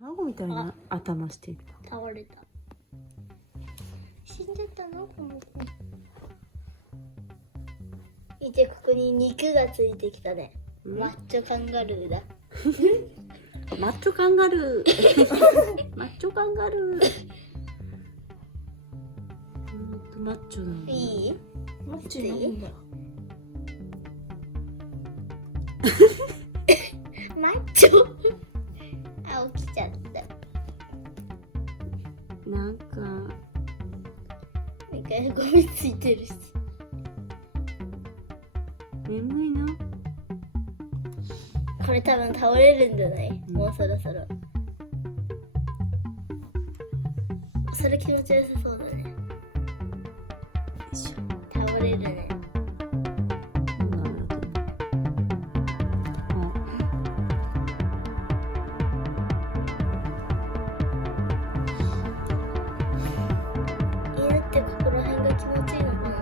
卵みたいな頭してる。倒れた。死んでたのこの子。見て、ここに肉がついてきたね。マッチョカンガルーだ。マッチョカンガルー。マッチョカンガルー。マッチョなんだ。いい？マッチョなんだ。マッチョ。あ、起きちゃった。なんかゴミついてるし。眠いの？これ多分倒れるんじゃない？もうそろそろ。それ気持ちよさそうだね。よいしょ。倒れるね。犬ってここら辺が気持ちいいのかな？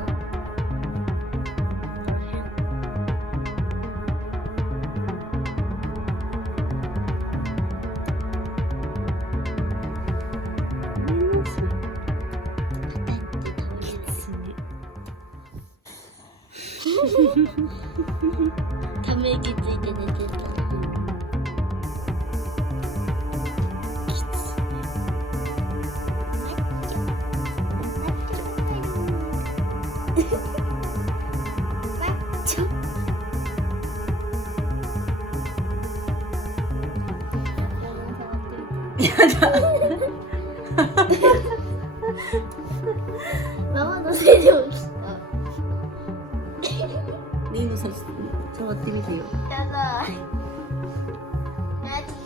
ため息ついて寝てた。ママのせいで起きた。リンゴさん触ってみてよ。やだ。ち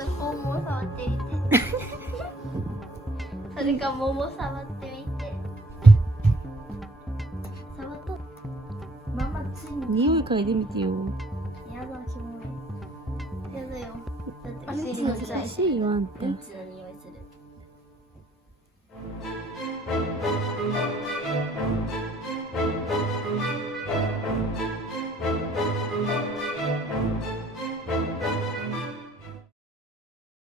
ょっと肛門触ってみて。それか桃触ってみて。触った。ママついに。匂い嗅いでみてよ。やだ、キモい。やだよ。だってあれ難しいワンって。うんちの匂い。